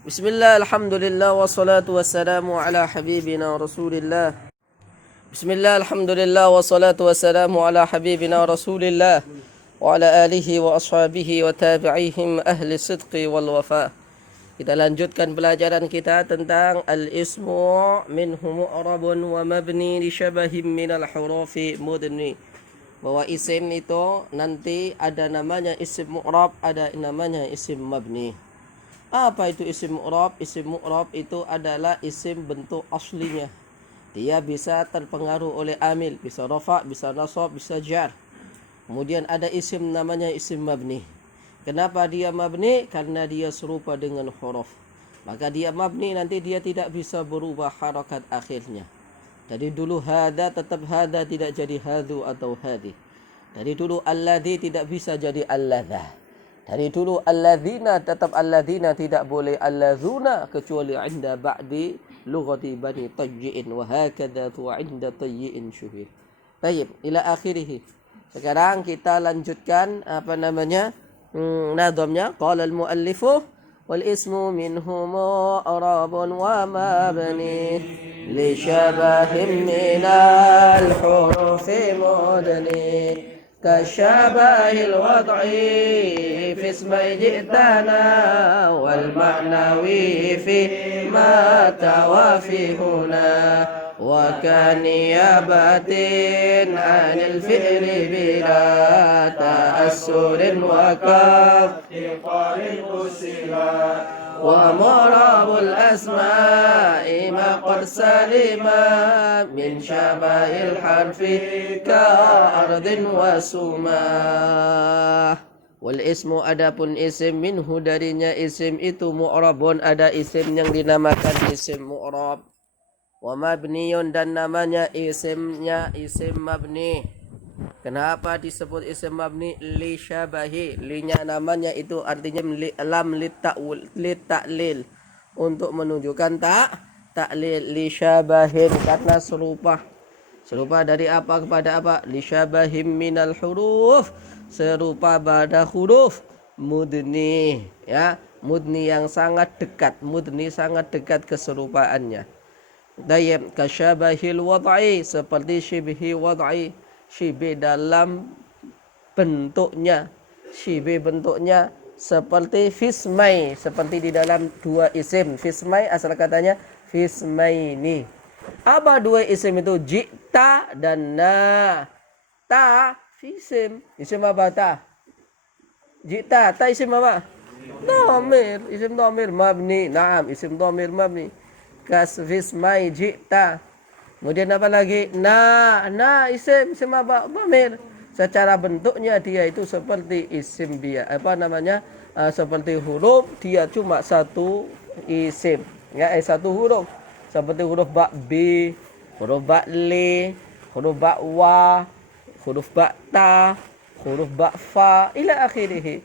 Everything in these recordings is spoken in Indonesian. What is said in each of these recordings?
Bismillah, alhamdulillah, wassalatu wassalamu ala habibina rasulillah. Bismillah, alhamdulillah, wassalatu wassalamu ala habibina rasulillah wa ala alihi wa ashabihi wa tabi'ihim ahli sidqi wal wafa. Kita lanjutkan pelajaran kita tentang al-ismu minhu mu'rabun wa mabni li syabahim minal hurufi mudni. Bahwa isim itu nanti ada namanya isim mu'rab, ada namanya isim mabni. Apa itu isim mu'rab? Isim mu'rab itu adalah isim bentuk aslinya. Dia bisa terpengaruh oleh amil, bisa rafa, bisa nasab, bisa jar. Kemudian ada isim namanya isim mabni. Kenapa dia mabni? Karena dia serupa dengan huruf. Maka dia mabni, nanti dia tidak bisa berubah harakat akhirnya. Dari dulu hada tetap hada, tidak jadi hadu atau hadi. Dari dulu alladhi tidak bisa jadi alladha. Dari dulu alladzina tetap alladzina, tidak boleh alladzuna kecuali inda ba'di lughati bani tajyi'in wa hakadha wa inda tayyi'in syuhir. Baik, ila akhirih. Sekarang kita lanjutkan nadhamnya. Qala al-muallifu wal ismu minhu mu'rabun wa mabni li syabahin minal hurufi mudni كشبه الوضع في اسم جئتنا والمعنوي في مات وفي هنا وكنيابة عن الفعل بلا تأثر وكافتقار الأسلا ومعرب الأسماء ما قد سلم من شبه الحرف كأرض وسماء. Wal ismu adapun isim minhu darinya isim itu mu'rabun, ada isim yang dinamakan isim mu'rab. Wa mabniyun dan namanya isimnya isim mabni. Kenapa disebut isim mabni? Li syabahi, linya namanya itu artinya lam litta'lil, untuk menunjukkan ta'lil. Li syabahin karena serupa dari apa kepada apa? Li syabahim minal huruf, serupa pada huruf mudni, ya, mudni yang sangat dekat, mudni sangat dekat keserupaannya. Dayab kasyabahil wad'i, seperti syibhi wad'i, syibhi dalam bentuknya, syibhi bentuknya seperti fismai, seperti di dalam dua isim. Fismai asal katanya fismaini. Apa dua isim itu? Jita dan na. Ta isim. Isim apa ta? Jita, ta isim apa? Dhamir, isim dhamir mabni. Naam, isim dhamir mabni. Kasfismai jita. Kemudian apa lagi? Na isim apa? Dhamir. Secara bentuknya dia itu seperti isim seperti huruf, dia cuma satu isim, ya, satu huruf. Seperti huruf ba b, huruf ba li, huruf ba wa, huruf ba ta, huruf ba fa ila akhirih.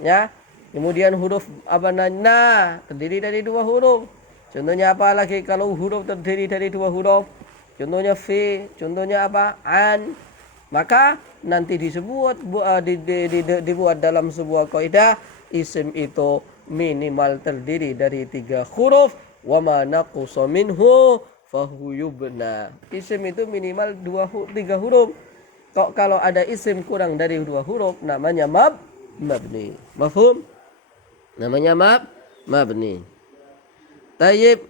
Ya. Kemudian huruf na terdiri dari dua huruf. Contohnya apa lagi kalau huruf terdiri dari dua huruf? Contohnya fi, contohnya apa? An. Maka nanti dibuat dalam sebuah kaidah, isim itu minimal terdiri dari tiga huruf. Wa ma naqusa minhu fahu yubna. Isim itu minimal tiga huruf. Kalau ada isim kurang dari dua huruf, namanya mabni. Mafhum? Namanya mabni. Tayyib.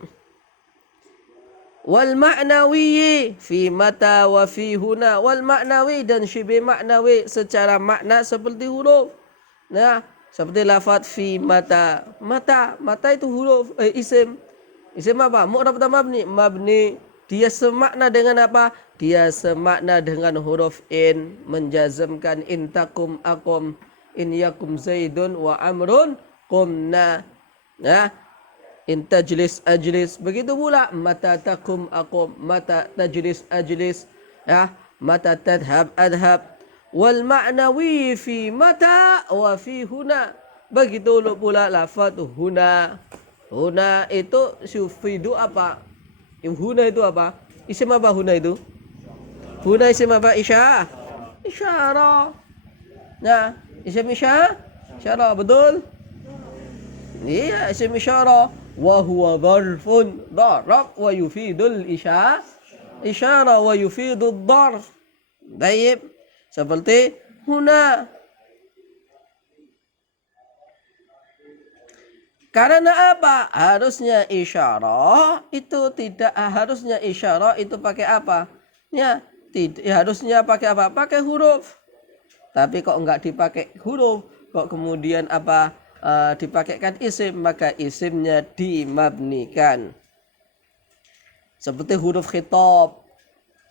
Wal ma'nawi fi mata wa fi huna. Wal ma'nawi dan syibih ma'nawi secara makna seperti huruf. Nah, seperti lafaz fi mata. Mata itu huruf, isim. Isim apa? Mu'rab atau mabni? Mabni. Dia semakna dengan apa? Dia semakna dengan huruf in, menjazmkan in takum akum, in yakum zaidun wa amrun qumna. Nah, in tajlis ajlis. Begitu pula mata takum akum, mata tajlis ajlis, ya, mata tadhhab adhab. Wal ma'nawi fi mata wa fi huna. Begitu pula lafaz huna. Huna itu syufidu apa? Huna itu apa? Isim apa huna itu? Huna isim apa? Isyarah. Nah, isim isyarah, betul? Iya, isim isyarah. Wa huwa dharfun. Darab wa yufidul isyarah wa yufidul dharf. Baik. Seperti huna. Karena apa? Harusnya isyarah itu tidak harusnya isyarah itu pakai apa? Ya, harusnya pakai apa? Pakai huruf. Tapi kok enggak dipakai huruf, kok kemudian apa? Dipakaikan isim, maka isimnya dimabnikan. Seperti huruf khitab,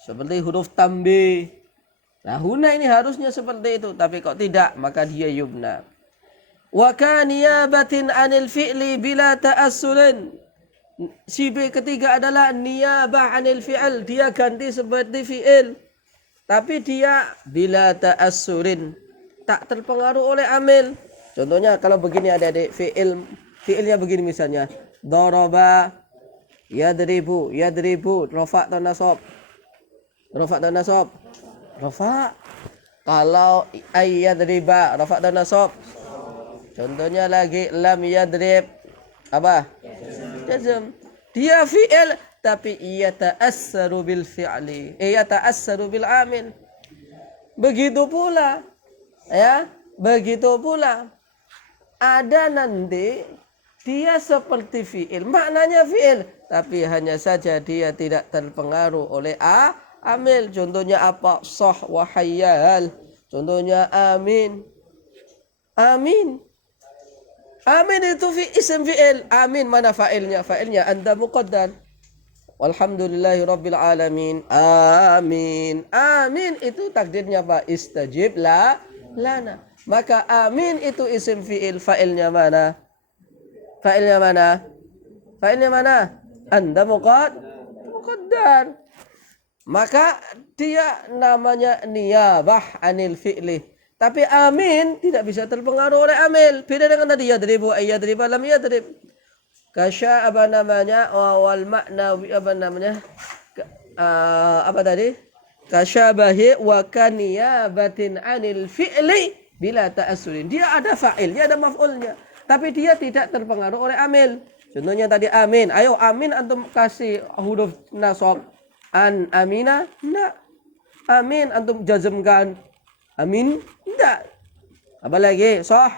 seperti huruf tambih. Nah, huna ini harusnya seperti itu, tapi kok tidak, maka dia yubna. Wa kaniyabatin 'anil fi'li bila ta'assulin. Si B ketiga adalah niyabah 'anil fi'il, dia ganti seperti fi'il. Tapi dia bila ta'assurin, tak terpengaruh oleh amil. Contohnya kalau begini adik-adik, fi'ilnya begini misalnya. Daraba, yadribu, rafa' atau nasab? Rafa' atau nasab? Rafa'. Kalau ayyadriba, rafa' atau nasab? Contohnya lagi lam yadrib, apa? Jazm. Dia fi'il tapi ia ta'assaru bil fi'li. Ia ta'assaru bil amil. Begitu pula, ya, begitu pula. Ada nanti dia seperti fi'il, maknanya fi'il, tapi hanya saja dia tidak terpengaruh oleh amil. Contohnya apa? Sah wa hayyal. Contohnya amin. Amin. Amin itu isim fi'il. Amin mana fa'ilnya? Fa'ilnya anda muqaddar. Walhamdulillahi rabbil alamin. Amin. Amin itu takdirnya apa? Istajib lana. Maka amin itu isim fi'il. Fa'ilnya mana? Fa'ilnya mana? Fa'ilnya mana? Anda muqaddar. Maka dia namanya niyabah anil fi'li. Tapi amin tidak bisa terpengaruh oleh amil. Beda dengan tadi yadribu, ayyadrib, lam yadrib. Kasya apa namanya? Wal makna apa namanya? Apa tadi? Kasyabahi wa kaniyabatin anil fi'li bila ta'assulin. Dia ada fa'il, dia ada maf'ulnya. Tapi dia tidak terpengaruh oleh amil. Contohnya tadi amin. Ayo amin antum kasih huruf nasab. An amina? Enggak. Amin antum jazmkan. Amin? Enggak. Apa lagi? Soh.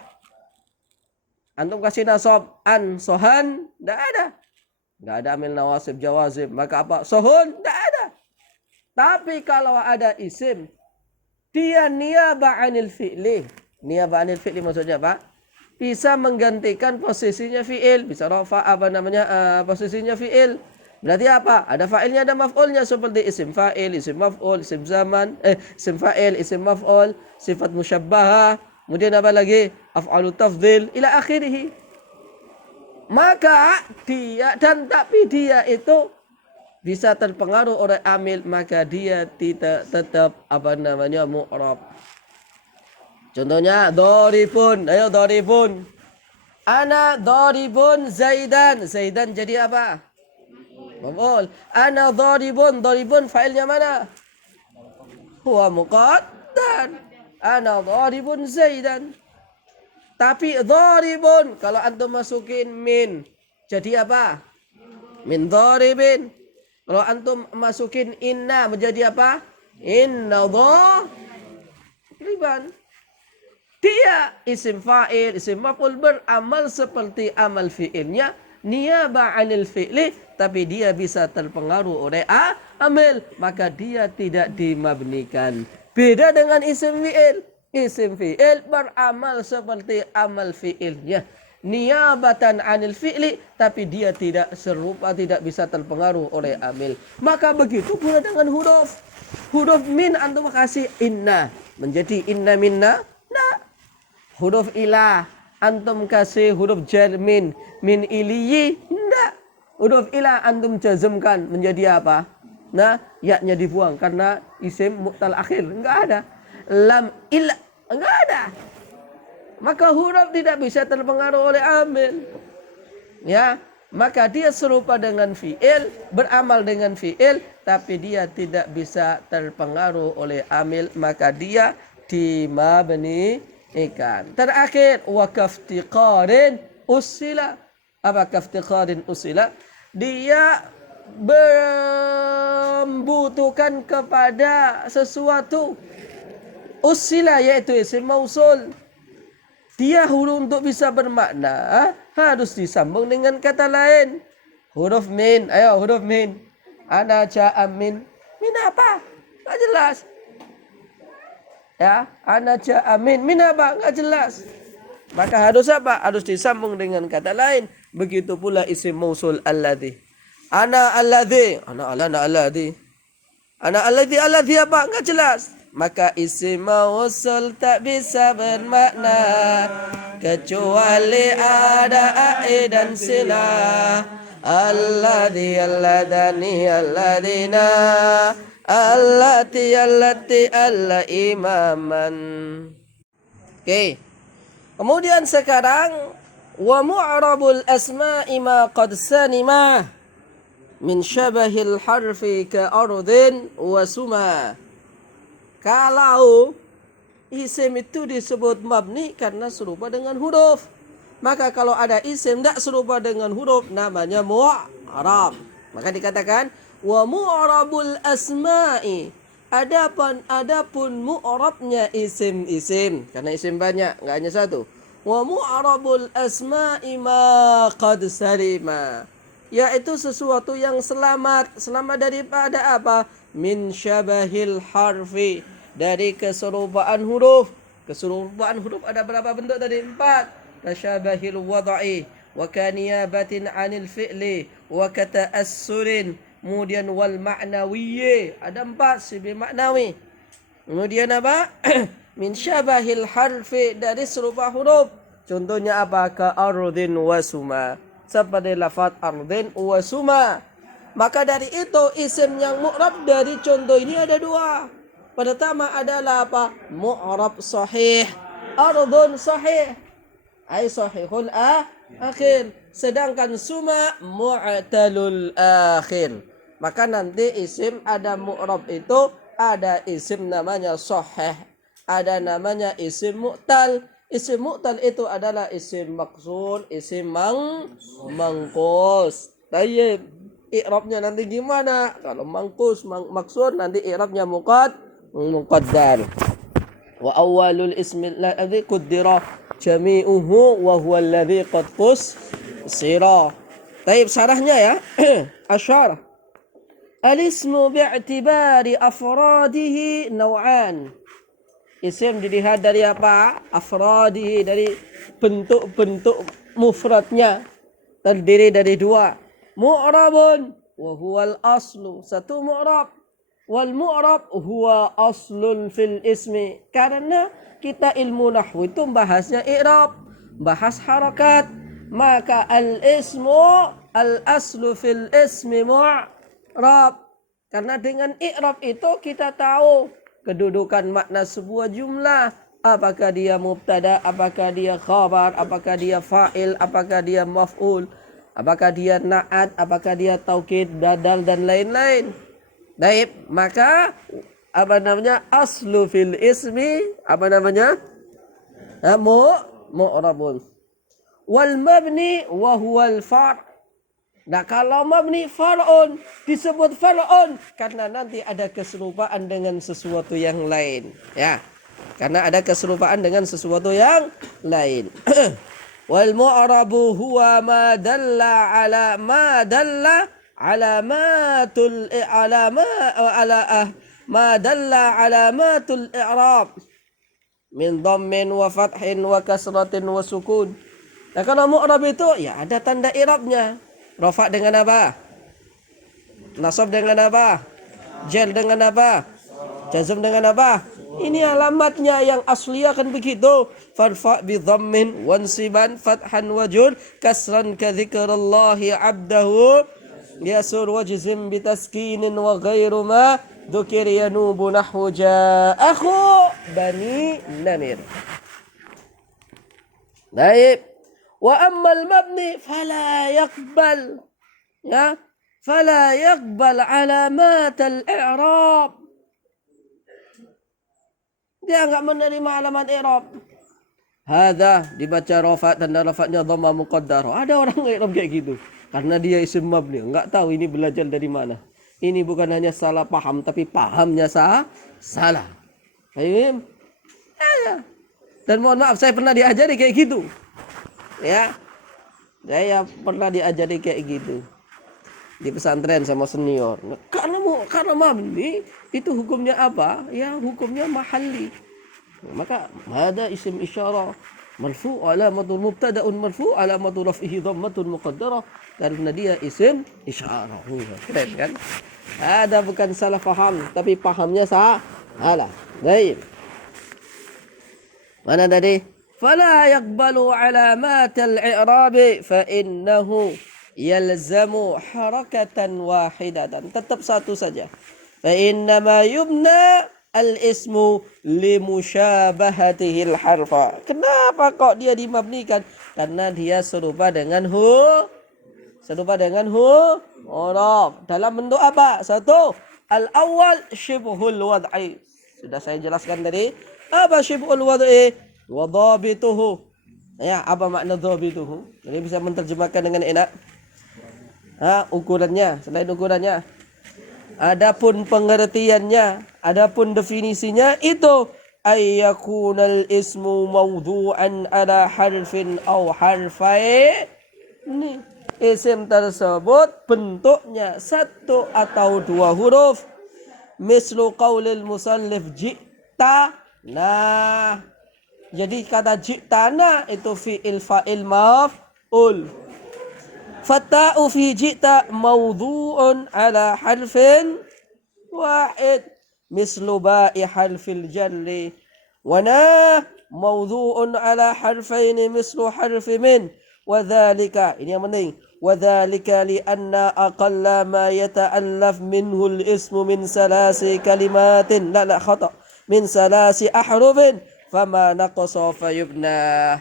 Antum kasih nasab. An sohan? Enggak ada. Enggak ada amil nawasib jawazib. Maka apa? Sohun? Enggak ada. Tapi kalau ada isim, dia niyabah anil fi'li. Niyabah anil fi'li maksudnya apa? Bisa menggantikan posisinya fi'il. Bisa rafa apa namanya? Posisinya fi'il. Berarti apa? Ada fa'ilnya, ada maf'ulnya seperti isim fa'il, isim maf'ul, isim zaman, isim fa'il, isim maf'ul, sifat musyabbaha, kemudian apa lagi? Af'alu tafdhil ila akhirih. Maka dia tapi dia itu bisa terpengaruh oleh amil, maka dia tidak tetap apa namanya mu'rab. Contohnya dharibun. Ayo dharibun. Ana dharibun Zaidan. Zaidan jadi apa? Maf'ul. Ana dharibun. Dharibun fa'ilnya mana? Huwa muqaddar. Ana dharibun Zaidan. Tapi dharibun kalau antum masukin min jadi apa? Min dharibin. Kalau antum masukin inna menjadi apa? Inna dhariban. Dia isim fa'il, isim maf'ul beramal seperti amal fi'ilnya, niyabah 'anil fi'li, tapi dia bisa terpengaruh oleh amil, maka dia tidak dimabnikan. Beda dengan isim fi'il. Isim fi'il beramal seperti amal fi'ilnya, niyabatan 'anil fi'li, tapi dia tidak serupa, tidak bisa terpengaruh oleh amil. Maka begitu pula dengan huruf. Huruf min antum kasih inna menjadi inna minna. Nah, huruf ilah antum kasih huruf jar min iliyi. Enggak. Huruf ilah antum jazmkan menjadi apa? Nah, ya-nya dibuang karena isim mu'tal akhir. Enggak ada. Lam ilah enggak ada. Maka huruf tidak bisa terpengaruh oleh amil. Ya, maka dia serupa dengan fi'il, beramal dengan fi'il, tapi dia tidak bisa terpengaruh oleh amil, maka dia dimabnikan. Terakhir wakaftiqarin Usila. Apakah iftiqarin usila? Dia membutuhkan kepada sesuatu. Usila yaitu isim mausul. Dia huruf untuk bisa bermakna harus disambung dengan kata lain. Huruf min. Ayo huruf min. Ana ja'a min. Min apa? Nggak jelas. Ya, ana ja'a min. Min apa? Nggak jelas. Maka harus apa? Harus disambung dengan kata lain. Begitu pula isim mausul alladhi. Ana alladhi. Ana alladhi. Ana alladhi apa? Nggak jelas. Maka isim mausul tak bisa bermakna kecuali ada ai dan sila. Alladhi, alladhani, alladhina, allati, alla imaman. Oke. Kemudian sekarang wa mu'rabul asma'i ma qad sanima min syabahil harfi ka ardhin wa suma. Kalau isim itu disebut mabni karena serupa dengan huruf, maka kalau ada isim tidak serupa dengan huruf namanya mu'rab. Maka dikatakan wa mu'rabul asma'i. Adapun mu'rabnya isim-isim, karena isim banyak, enggak hanya satu. Wa mu'rabul asma'i ma qad salima. Yaitu sesuatu yang selamat. Selamat daripada apa? Min syabahil harfi, dari keserupaan huruf. Keserupaan huruf ada berapa bentuk tadi? 4. Kasyabahil wad'i wa kaniyabatin 'anil fi'li wa kata'assurin. Kemudian wal ma'nawiyyi, ada 4 sifat maknawi. Kemudian apa? Min syabahil harfi, dari serupa huruf. Contohnya apa? Ka ardhin wa suma, seperti lafaz ardhin wa suma. Maka dari itu isim yang mu'rab dari contoh ini ada 2. Pertama adalah apa? Mu'rab sahih. Ardhun sahih, ay sahihul akhir. Sedangkan suma mu'talul akhir. Maka nanti isim ada mu'rab itu ada isim namanya sahih, ada namanya isim mu'tal. Isim mu'tal itu adalah isim maksur, isim mangkus. Tayyib. I'rabnya nanti gimana? Kalau mangkus, maksud nanti i'rabnya muqaddar. Wa awwalul ismi alladhi qaddara jami'uhu wa huwa alladhi qad qusira. Baik, syarahnya ya. Asyarah. Al-ismu bi'tibari afradihi naw'an. Isim dilihat dari apa? Afradihi, dari bentuk-bentuk mufradnya. Terdiri dari 2. Mu'rabun wa huwal aslu, satu mu'rab. Wal mu'rab huwa aslun fil ismi. Karena kita ilmu nahwu itu bahasnya i'rab, bahas harakat. Maka al-ismu al-aslu fil ismi mu'rab. Karena dengan i'rab itu kita tahu kedudukan makna sebuah jumlah. Apakah dia mubtada, apakah dia khabar, apakah dia fa'il, apakah dia maf'ul, apakah dia na'at, apakah dia taukid, badal dan lain-lain. Baik, maka apa namanya? Aslu fil ismi, apa namanya? Mu'rabun. Wal mabni wa huwal far'. Nah, kalau mabni far'un disebut far'un karena nanti ada keserupaan dengan sesuatu yang lain, ya. Karena ada keserupaan dengan sesuatu yang lain. Wal mu'rabu huwa ma dalla ala ma dalla alamatul ma dalla alamatul i'rab min dhammin wa fathin wa kasratin wa sukun. Nah, kalau mu'rab itu ya ada tanda i'rabnya. Rafa dengan apa? Nasab dengan apa? Jar dengan apa? Jazm dengan apa? Ini alamatnya yang asli akan begitu. Farfa bi dhammin wansiban fathan wajur kasran ka dzikrallahi abdahu yasur wajzim bi taskinin wa ghairu ma dzukir yanubu nahwu ja'akhu bani namir. Baik. Wa ammal mabni fala yaqbal, ya, fala yaqbal alamat al-i'rab. Dia enggak menerima alamat i'rab. Hadza dibaca rafa, tanda rafa'nya dhamma muqaddarah. Ada orang i'rab kayak gitu. Karena dia isim mabni, enggak tahu ini belajar dari mana. Ini bukan hanya salah paham, tapi pahamnya salah. Paham? Ya. Dan mohon maaf, saya pernah diajari kayak gitu. Ya, saya pernah diajari kayak gitu di pesantren sama senior. Nah, karena mabni itu hukumnya apa? Ya hukumnya mahalli. Maka ada isim isyarah marfu alamatul mubtada'un marfu alamatu raf'ihi dhammatun muqaddarah, karena dia isim isyarah. Keren kan? Ada bukan salah paham, tapi pahamnya salah. Baik. Mana tadi? فلا يقبل علامات الإعراب فإنه يلزم حركة واحدة. Tetap satu saja. فإنما يبنى الاسم لمشابهته الحرف. Kenapa kok dia dimabnikan? Karena dia serupa dengan huruf. Dalam bentuk apa? Satu, al-awwal syibhul wad'i. Sudah saya jelaskan tadi. Apa syibhul wad'i? Wa dhabituhu. Ya, apa makna dhabituhu? Ini bisa menerjemahkan dengan enak. Ukurannya, selain ukurannya. Adapun pengertiannya, adapun definisinya itu ayyakunal ismu mawdu'an ala harfin aw harfain. Ini isim tersebut bentuknya satu atau dua huruf. Mislu qaulil musannif ji'ta. Nah, jadi kata ji'tana itu fi'il fa'il maf'ul. Fata'u fi ji'ta mawdu'un ala harfin wahid. Mislu ba'i harfil jarri. Wana mawdu'un ala harfaini mislu harfi min. Wadhalika, ini yang penting. Wadhalika lianna aqalla ma yata'allaf minhu al-ismu min salasi kalimatin. La khata. Min salasi ahrufin. Fama naqasa fayubna.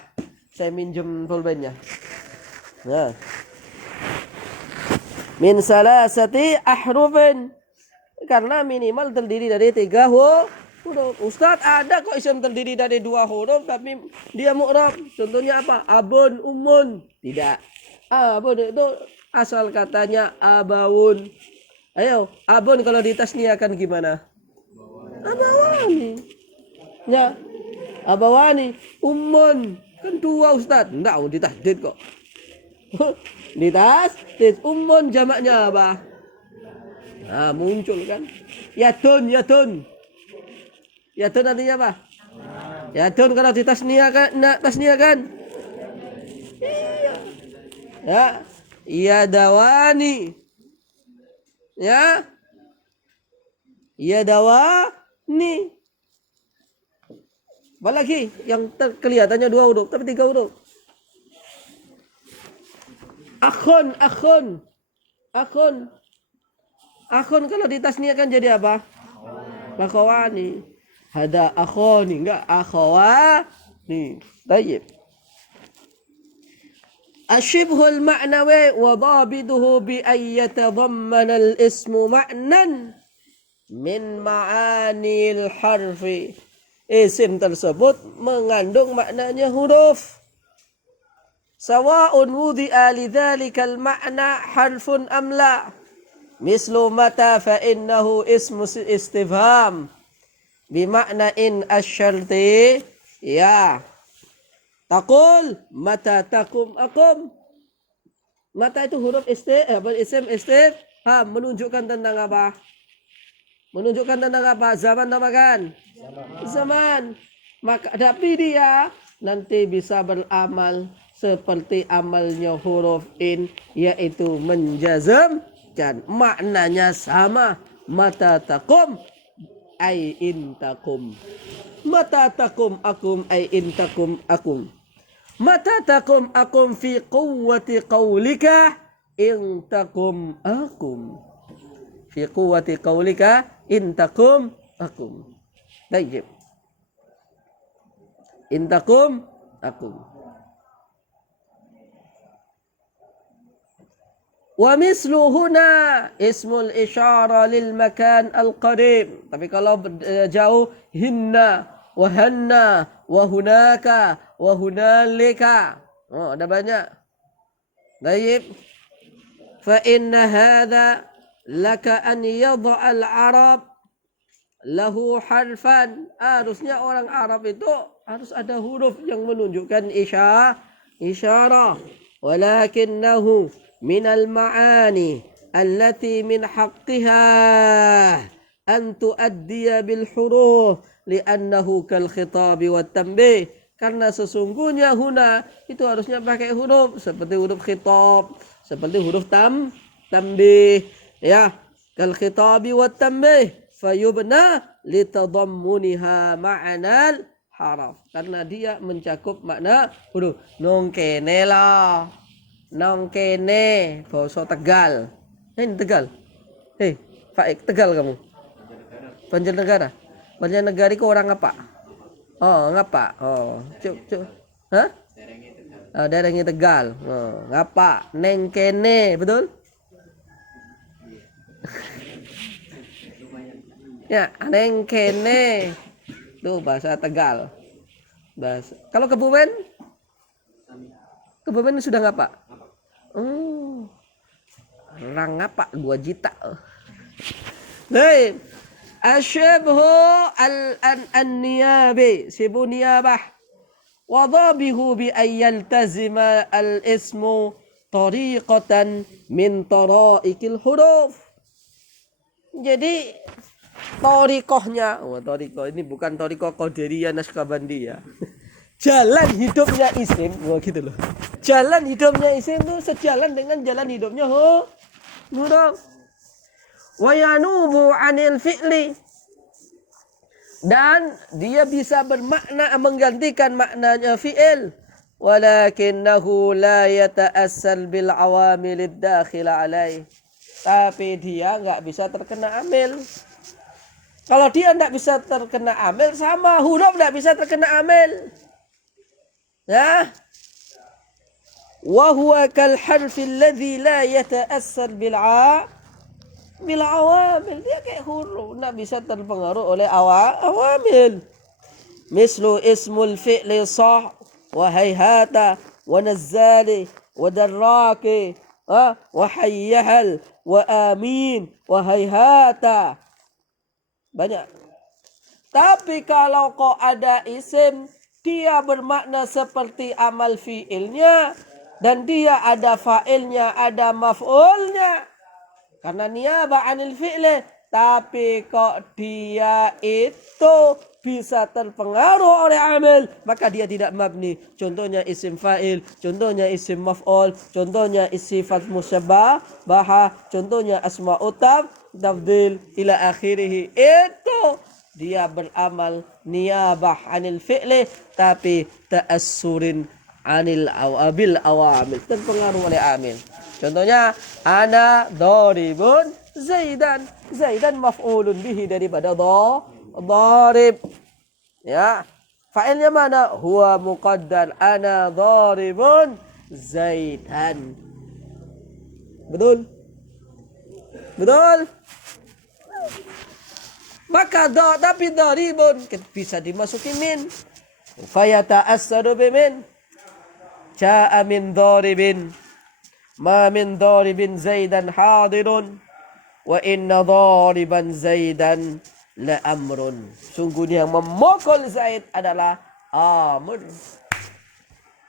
Saya minjem pulpennya. Nah. Min salasati ahrufin. Karena minimal terdiri dari 3 huruf. Ustaz, ada kok isim terdiri dari 2 huruf tapi dia mu'rab. Contohnya apa? Abun, umun. Tidak. Abun itu asal katanya abawun. Ayo, abun kalau ditasniakan gimana? Abawani. Ya. Abawani, ummun, kan 2 Ustaz. Enggak, ditasdid kok. Ditasdid, ummun jamaknya apa? Nah, muncul kan. Yadun. Yadun artinya apa? Yadun kalau tasniakan. Iya. Ya, yadawani. Ya. Yadawani. Apalagi yang kelihatannya 2 huruf tapi 3 huruf. Akhun. Akhun kalau ditasniakan jadi apa? Akhawani. Hada akhoni, enggak akhawani. Baik. Asyibhul ma'nawi wa dhabiduhu bi ay yatadhammana al-ismu ma'nan min ma'anil harfi. Isim tersebut mengandung maknanya huruf. Sawa'un wudi'a lidzalikal ma'na harfun am la. Mislu mata fa innahu ismu istifham. Bimakna in asyarti. Ya. Taqul mata takum akum. Mata itu huruf isim istifham. Menunjukkan tentang apa? Zaman apa kan? Zaman. Maka tapi dia nanti bisa beramal seperti amalnya huruf in, yaitu menjazamkan. Maknanya sama. Mata takum ay intakum. Mata takum akum ay intakum akum. Mata takum akum fi quwwati qawlika intakum akum. Fi quwwati qawlika intakum akum. Baik. Intakum akum. Wa mislu huna ismul isyara lil makan al qarib. Tapi kalau jauh hinna wa hanna, wa hunaka, wa hunalika. Oh, ada banyak. Baik. Fa inna hadha laka an yadha'al Arab lahu harfan. Harusnya orang Arab itu harus ada huruf yang menunjukkan isyarah. Walakinnahu minal ma'ani allati min haqqiha an tuaddiya bil huruf li'annahu kal khitabi wat tanbih. Karena sesungguhnya huna itu harusnya pakai huruf seperti huruf khitab, seperti huruf tanbih, ya, kal khitabi wat tanbih fayubna litadammuniha ma'anal haraf, karena dia mencakup makna huruf. Nong kene lah, nong kene bahasa Tegal. Ini Tegal. Hei, Faik, Tegal kamu. Banjarnegara. Banjarnegara itu orang apa? Oh, ngapa? Oh, cuk. Hah? Oh, daerahnya Tegal. Oh, ngapa? Neng kene, betul? Ya, neng kene. Itu bahasa Tegal. Kalau Kebumen? Kebumen sudah ngapa? Oh. Orang ngapa? 2 juta. Baik. Asyabhu al-niyabi, sibu niyabah. Wadabihu bi ayyaltazima al-ismu tariqatan min taraikil huruf. Jadi torikohnya, torikoh ini bukan torikoh Qadiriyah Naqsyabandiyah. Jalan hidupnya isim, gitu loh. Jalan hidupnya isim itu sejalan dengan jalan hidupnya huruf. Wa yanubu 'anil fi'li, dan dia bisa bermakna menggantikan maknanya fi'il, walakinnahu la yata'assal bil awamil ad-dakhila alaih, tapi dia enggak bisa terkena amil. Kalau dia enggak bisa terkena amil, sama huruf enggak bisa terkena amil. Ya. Wa huwa kal harfi alladhi la yata'assal bil awamil, dia kayak huruf enggak bisa terpengaruh oleh awamil. Mislu ismul fi'li sah wa hayhata wa nazzali wa darraki wa hayyahal wa amin wa hayhata. Banyak. Tapi kalau kok ada isim, dia bermakna seperti amal fi'ilnya, dan dia ada fa'ilnya, ada maf'ulnya. Karena niyabah 'anil fi'li, tapi kok dia itu bisa terpengaruh oleh amil, maka dia tidak mabni. Contohnya isim fa'il, contohnya isim maf'ul, contohnya sifat musyabbah, contohnya asma'ut tafdhil ila akhirih. Itu dia beramal niyabah 'anil fi'li, tapi ta'assurin 'anil awabil awamil, terpengaruh oleh amil. Contohnya ana dharibun Zaidan. Zaidan maf'ulun bihi daripada dharib. Ya. Fa'ilnya mana? Huwa muqaddar ana dharibun Zaidan. Betul? Betul? Maka tapi dharibun bisa dimasuki min. Fayata'assaru bimin. Ja'a min dharibin. Ma min dharibin Zaidan hadirun wa inna dhariban Zaidan la amrun. Sungguhnya yang memukul Zaid adalah amr.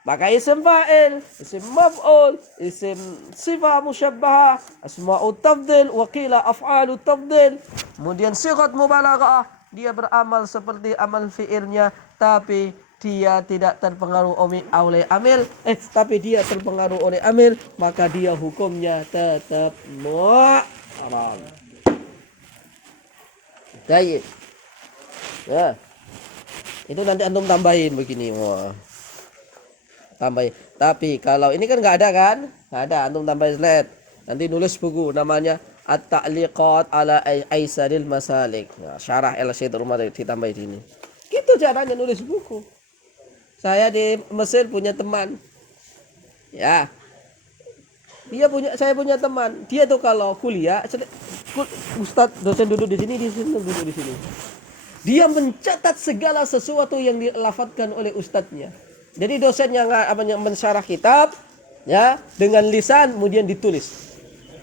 Maka isim fa'il, isim maf'ul, isim sifah musyabbahah, asma'ut tafdhil wa qila af'alut tafdhil. Kemudian sighat mubalaghah, dia beramal seperti amal fi'ilnya, tapi dia tidak terpengaruh oleh amil, tapi dia terpengaruh oleh amil, maka dia hukumnya tetap mu'rab. Baik. Ya. Itu nanti antum tambahin begini. Wah. Tambahin. Tapi kalau ini kan nggak ada kan? Nggak ada, antum tambahin slide. Nanti nulis buku namanya At-Ta'liqat ala Aisaril Masalik. Nah, syarah El-Syed Rumah ditambahin ini. Gitu caranya nulis buku. Saya di Mesir punya teman. Ya. Saya punya teman. Dia tuh kalau kuliah, Ustadz dosen duduk di sini, duduk di sini. Dia mencatat segala sesuatu yang dilafadzkan oleh ustadznya. Jadi dosen yang mensyarah kitab ya dengan lisan kemudian ditulis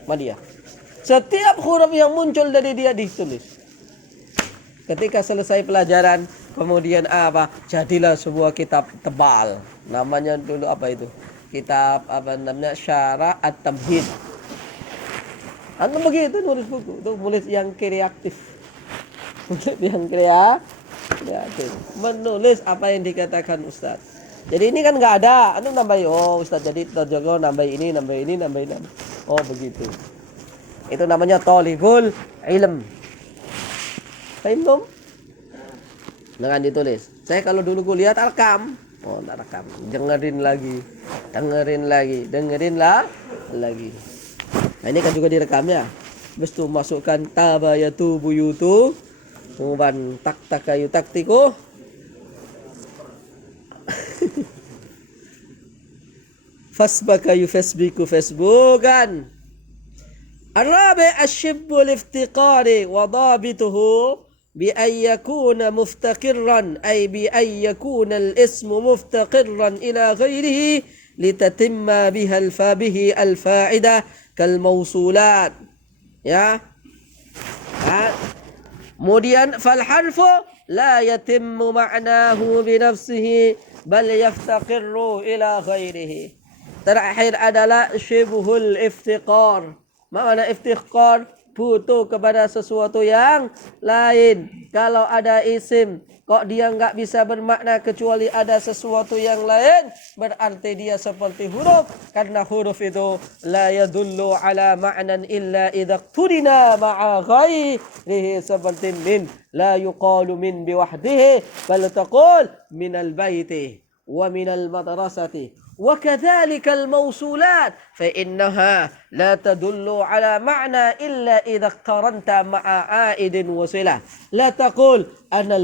sama dia. Setiap huruf yang muncul dari dia ditulis. Ketika selesai pelajaran, kemudian jadilah sebuah kitab tebal. Namanya dulu apa itu? Kitab Syarah At-Tamhid. Antum begitu nulis buku, itu nulis yang kreatif. Nulis yang kreatif. Menulis apa yang dikatakan Ustaz. Jadi ini kan nggak ada, antum nambahin, Ustaz jadi terjaga nambah ini. Oh begitu. Itu namanya thalibul ilm. Paham belum? Jangan ditulis. Saya kalau dulu kuliah rekam. Oh, tak rekam. Dengerin lagi. Lagi. Nah, ini kan juga direkamnya. Habis itu masukkan tabayatu buyutu. Kemudian tak taktiku. Fasbakayu Facebookan. الرابع الشب الافتقار وضابطه بأن يكون مفتقرا أي بأن يكون الاسم مفتقرا إلى غيره لتتم به الفائدة كالموصولات ya. Kemudian فالحرف لا يتم معناه بنفسه بل يفتقر إلى غيره. Terakhir adalah syibhul iftiqar. Makna iftiqar butuh kepada sesuatu yang lain. Kalau ada isim kok dia nggak bisa bermakna kecuali ada sesuatu yang lain, berarti dia seperti huruf, karena huruf itu la yadullu ala ma'nan illa idza qturina ma'a ghairihi, seperti min la yuqalu min biwahdihi bal taqul min al-baiti wa min al-madrasati. وكذلك الموصولات فإنها لا تدل على معنى إلا إذا اقترنت مع عائد وصلة. لا تقول أنا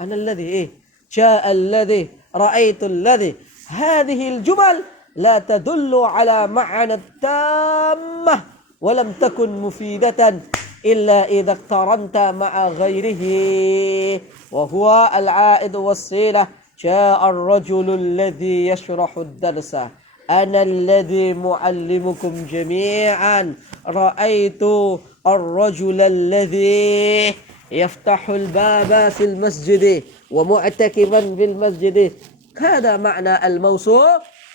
الذي جاء الذي رأيت الذي. هذه الجمل لا تدل على معنى التامة ولم تكن مفيدة إلا إذا اقترنت مع غيره وهو العائد والصلة. جاء الرجل الذي يشرح الدرس أنا الذي معلمكم جميعا. رأيت الرجل الذي يفتح الباب في المسجد ومعتكفا في المسجد. هذا معنى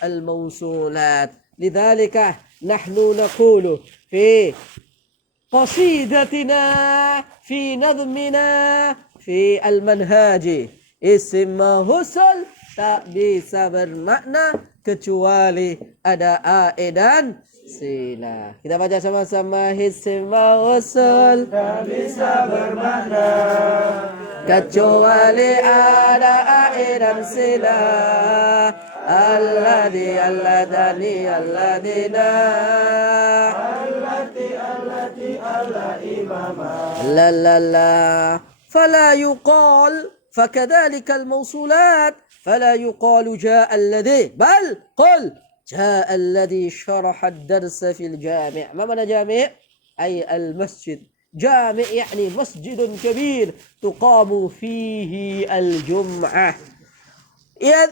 الموصولات. لذلك نحن نقول في قصيدتنا في نظمنا في المنهاج isim mausul tak bisa bermakna kecuali ada a dan sila. Kita baca sama-sama. Isim mausul tak bisa bermakna kecuali ada a dan sila. Alladhi alladani alladina allati alla imama la fala yuqal. فكذلك الموصولات فلا يقال جاء الذي بل قل جاء الذي شرح الدرس في الجامع. ما معنى جامع؟ أي المسجد. جامع يعني مسجد كبير تقام فيه الجمعة. إذ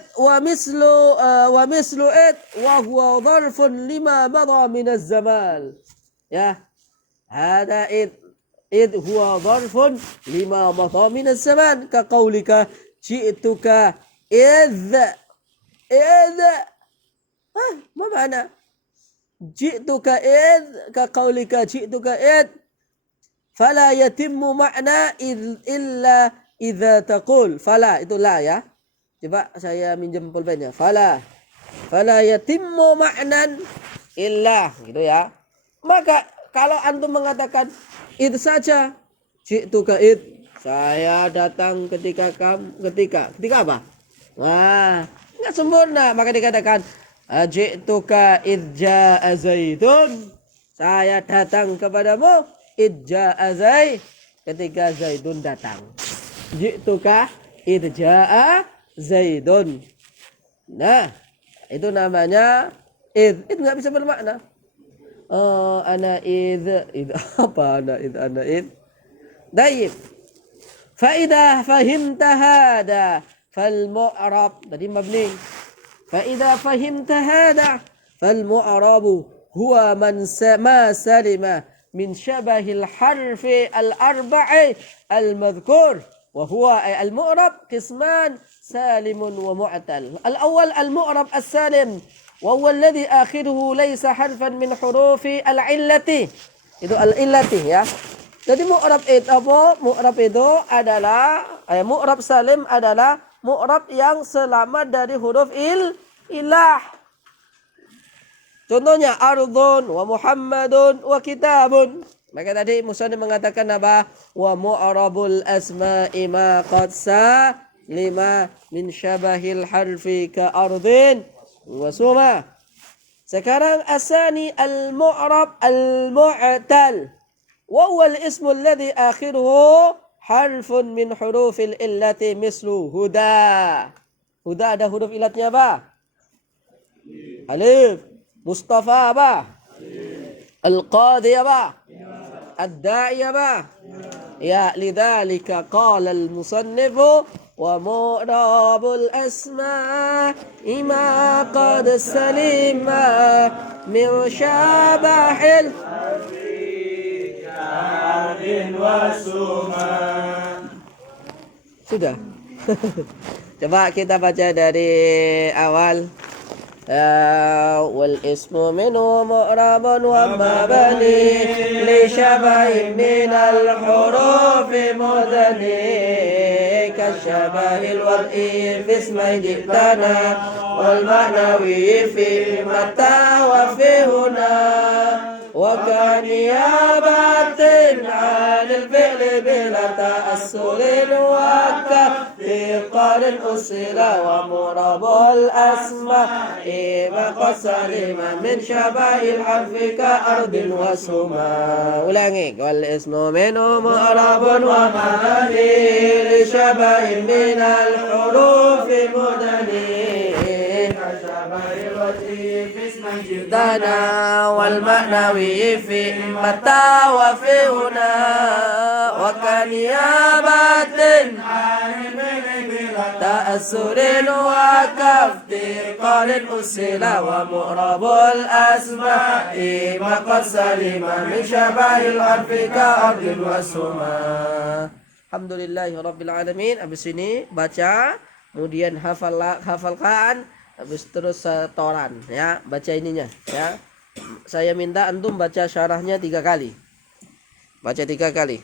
ومثل إذ وهو ظرف لما مضى من الزمان. يا هذا إذ هو ظرف لما مضى من الزمان كقولك جئتك إذ ما معنى جئتك إذ كقولك جئتك إذ فلا يتم معنى إلا إذا تقول فلا. Itu la ya. Coba saya minjem pulpennya. Fala yatimmu ma'nan illa gitu ya. Maka kalau antum mengatakan id saja, ji'tuka id, saya datang ketika apa? Wah, enggak sempurna. Maka dikatakan ji'tuka id ja'a Zaidun, saya datang kepadamu id ja'a Zaid, ketika Zaidun datang. Ji'tuka id ja'a Zaidun. Nah, itu namanya id enggak bisa bermakna. Ana id apa ana id. Baik. Faidah fahimta hada fal mu'rab tadi mabni. Faidah fahimta hada fal mu'rabu huwa ma salima min syabahil harfi al-arba'i al-madhkur wa huwa al-mu'rab qisman salimun wa mu'tal. Al-awwal al-mu'rab as-salim wa huwa alladhi akhiruhu laysa harfan min hurufi al-illati. Itu al-illati ya. Jadi mu'rab itu apa? Mu'rab itu adalah mu'rab salim adalah mu'rab yang selamat dari huruf ilah. Contohnya ardun wa Muhammadun wa kitabun. Maka tadi musannif mengatakan apa? Wa mu'rabul asma'i ma qad salima min syabahil harfi ka ardin wa suma. Sekarang asani al-mu'rab al-mu'tal. Wa huwa al-ismu alladhi akhiruhu harfun min hurufil illati mislu huda. Huda ada huruf ilatnya apa? Alif. Mustafa apa? Al-Qadi apa? Ad-Da'i apa? Ya, lidzalika qala al-musannifu wa mu'rabul asma'i ma qad salima min syabahil sudah. Coba kita baca dari awal. والاسم منه مؤرب ومبني لشبه من الحروف مدني كالشبه الورئي في اسمي جئتنا والمعنوي في متى وفي هنا وكنيابة عن الفعل بلا تأثر وكثقل أصل ومرب الأسماء قد سلم من شبه الحرف كأرض وسماء. ulangi. والاسم منه مؤرب ومبني لشبه من الحروف مدني كشبه الوجه في اسم جئتنا والمعنوي في متى وفي هنا وكنيابة عن تأثر وكافتقار أسل ومؤرب الأسماء ما قد سلم من شبه الحرف كأرض وسماء. Alhamdulillahi Rabbil Alamin. Habis ini baca, kemudian hafalkan, habis terus setoran ya, baca ininya ya. Saya minta antum baca syarahnya 3 kali. Baca 3 kali.